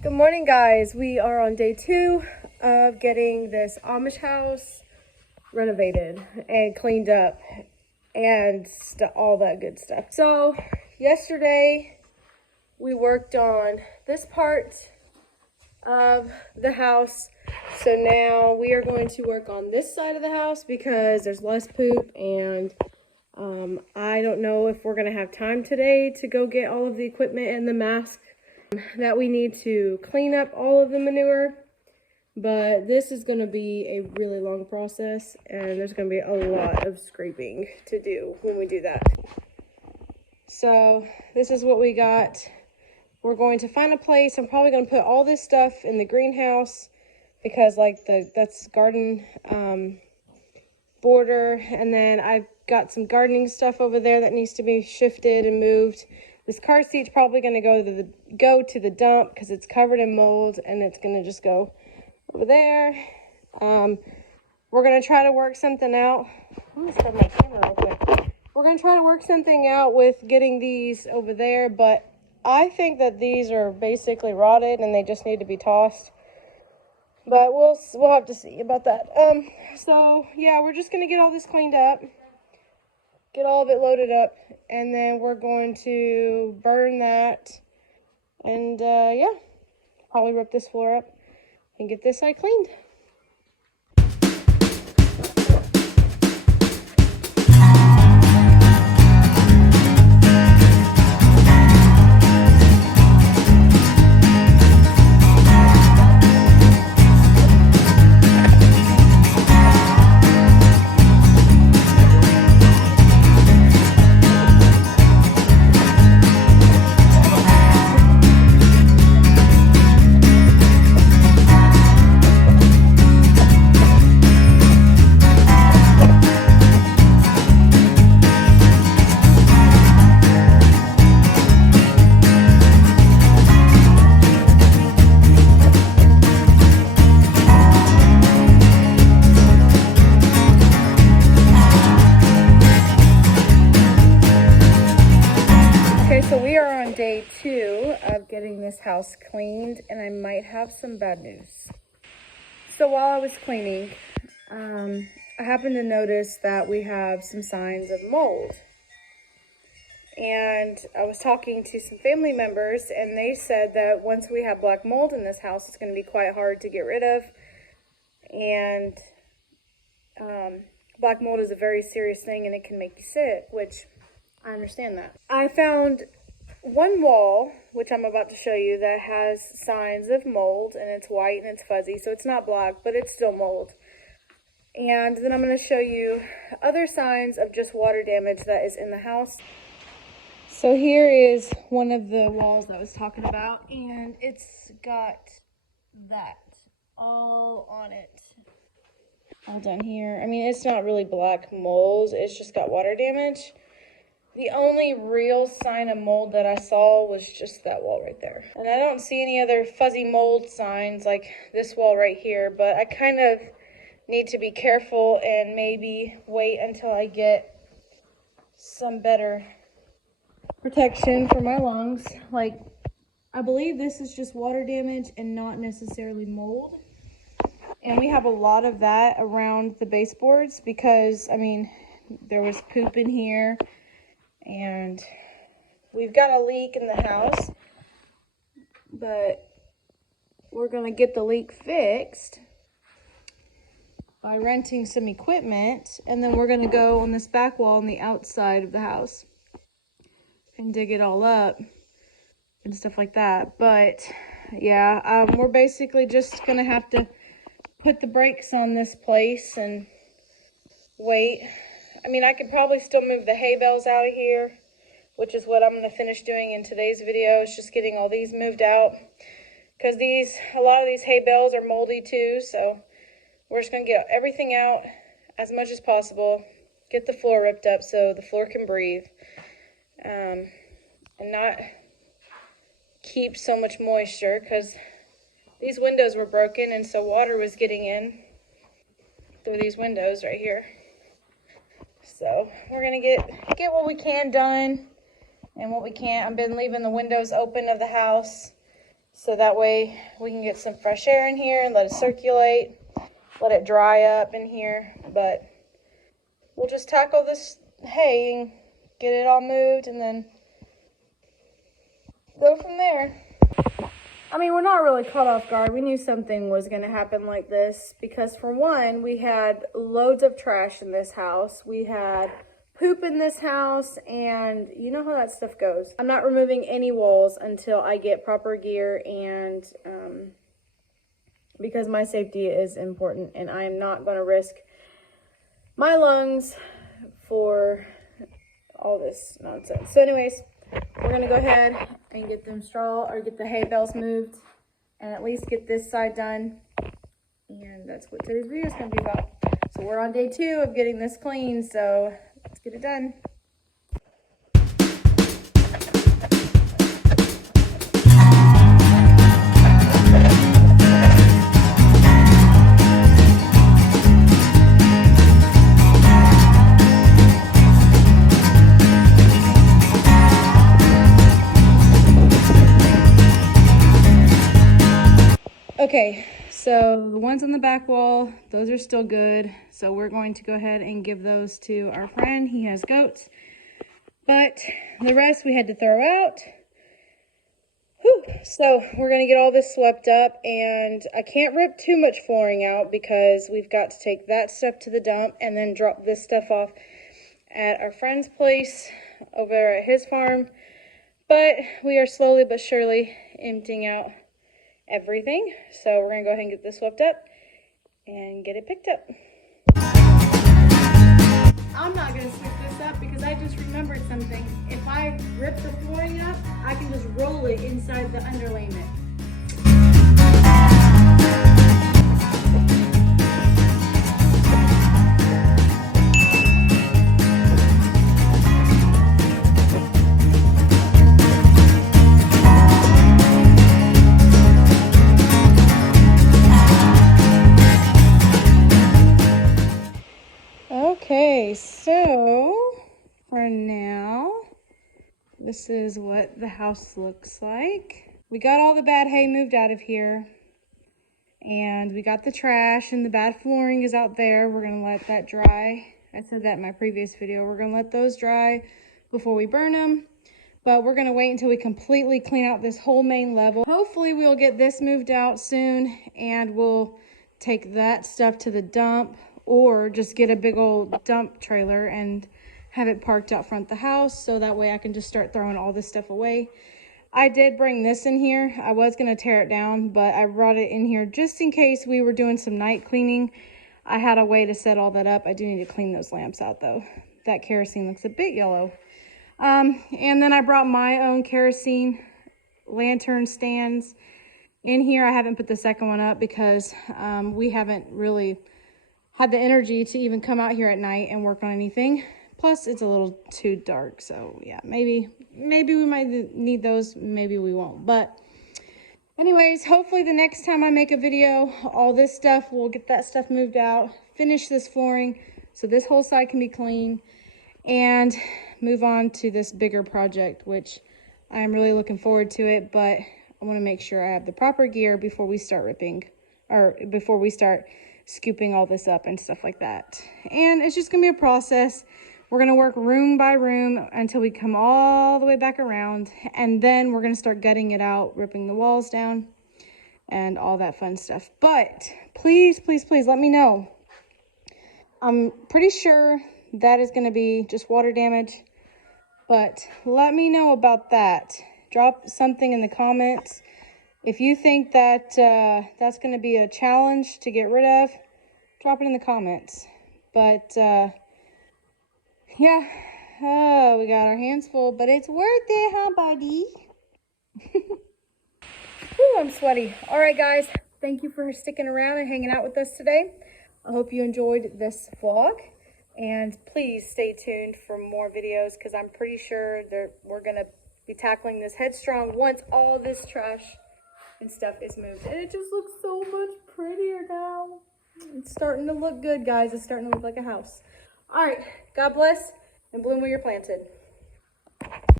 Good morning, guys. We are on day 2 of getting this Amish house renovated and cleaned up and all that good stuff. So yesterday we worked on this part of the house. So now we are going to work on this side of the house because there's less poop, and I don't know if we're going to have time today to go get all of the equipment and the mask that we need to clean up all of the manure, but this is going to be a really long process, and there's going to be a lot of scraping to do when we do that. So this is what we got. We're going to find a place. I'm probably going to put all this stuff in the greenhouse because that's garden border, and then I've got some gardening stuff over there that needs to be shifted and moved. This car seat's probably going to go to the dump because it's covered in mold, and it's going to just go over there. We're going to try to work something out. I'm going to set my camera real quick. We're going to try to work something out with getting these over there, but I think that these are basically rotted and they just need to be tossed. But we'll have to see about that. So yeah, we're just going to get all this cleaned up. Get all of it loaded up, and then we're going to burn that, and yeah, probably rip this floor up and get this side cleaned. So we are on day 2 of getting this house cleaned, and I might have some bad news. So while I was cleaning, I happened to notice that we have some signs of mold. And I was talking to some family members, and they said that once we have black mold in this house, it's going to be quite hard to get rid of. And black mold is a very serious thing, and it can make you sick, which I understand that. I found one wall, which I'm about to show you, that has signs of mold, and it's white and it's fuzzy, so it's not black, but it's still mold. And then I'm going to show you other signs of just water damage that is in the house. So here is one of the walls that I was talking about, and it's got that all on it. All down here. I mean, it's not really black mold, it's just got water damage. The only real sign of mold that I saw was just that wall right there. And I don't see any other fuzzy mold signs like this wall right here, but I kind of need to be careful and maybe wait until I get some better protection for my lungs. Like, I believe this is just water damage and not necessarily mold. And we have a lot of that around the baseboards because, I mean, there was poop in here. And we've got a leak in the house, but we're going to get the leak fixed by renting some equipment, and then we're going to go on this back wall on the outside of the house and dig it all up and stuff like that. But yeah, we're basically just going to have to put the brakes on this place and wait. I mean, I could probably still move the hay bales out of here, which is what I'm going to finish doing in today's video, is just getting all these moved out. Because a lot of these hay bales are moldy too, so we're just going to get everything out as much as possible, get the floor ripped up so the floor can breathe, and not keep so much moisture, because these windows were broken, and so water was getting in through these windows right here. So we're going to get what we can done and what we can't. I've been leaving the windows open of the house so that way we can get some fresh air in here and let it circulate, let it dry up in here. But we'll just tackle this hay and get it all moved and then go from there. I mean, we're not really caught off guard. We knew something was going to happen like this because, for one, we had loads of trash in this house. We had poop in this house, and you know how that stuff goes. I'm not removing any walls until I get proper gear, and because my safety is important, and I am not going to risk my lungs for all this nonsense. So anyways, we're going to go ahead and get them get the hay bales moved and at least get this side done. And that's what today's video is going to be about. So we're on day 2 of getting this clean, so let's get it done. Okay, so the ones on the back wall, those are still good. So we're going to go ahead and give those to our friend. He has goats. But the rest we had to throw out. Whew. So we're going to get all this swept up. And I can't rip too much flooring out because we've got to take that stuff to the dump and then drop this stuff off at our friend's place over at his farm. But we are slowly but surely emptying out everything. So we're gonna go ahead and get this swept up and get it picked up. I'm not gonna sweep this up because I just remembered something. If I rip the flooring up, I can just roll it inside the underlayment. Okay, so for now, this is what the house looks like. We got all the bad hay moved out of here, and we got the trash and the bad flooring is out there. We're gonna let that dry. I said that in my previous video. We're gonna let those dry before we burn them, but we're gonna wait until we completely clean out this whole main level. Hopefully we'll get this moved out soon, and we'll take that stuff to the dump, or just get a big old dump trailer and have it parked out front of the house, so that way I can just start throwing all this stuff away. I did bring this in here. I was going to tear it down, but I brought it in here just in case we were doing some night cleaning. I had a way to set all that up. I do need to clean those lamps out though. That kerosene looks a bit yellow. And then I brought my own kerosene lantern stands in here. I haven't put the second one up because we haven't really had the energy to even come out here at night and work on anything. Plus, it's a little too dark, so yeah, maybe we might need those, maybe we won't. But anyways, hopefully the next time I make a video, all this stuff, we'll get that stuff moved out, finish this flooring so this whole side can be clean, and move on to this bigger project, which I'm really looking forward to it, but I want to make sure I have the proper gear before we start ripping, or before we start scooping all this up and stuff like that. And it's just gonna be a process. We're gonna work room by room until we come all the way back around, and then we're gonna start gutting it out, ripping the walls down and all that fun stuff. But please, please, please let me know. I'm pretty sure that is gonna be just water damage, but let me know about that. Drop something in the comments. If you think that that's going to be a challenge to get rid of, drop it in the comments. But, yeah, we got our hands full, but it's worth it, huh, buddy? Whew, I'm sweaty. All right, guys, thank you for sticking around and hanging out with us today. I hope you enjoyed this vlog, and please stay tuned for more videos because I'm pretty sure that we're going to be tackling this headstrong once all this trash and stuff is moved, and it just looks so much prettier now. It's starting to look good, guys. It's starting to look like a house. All right, God bless, and bloom where you're planted.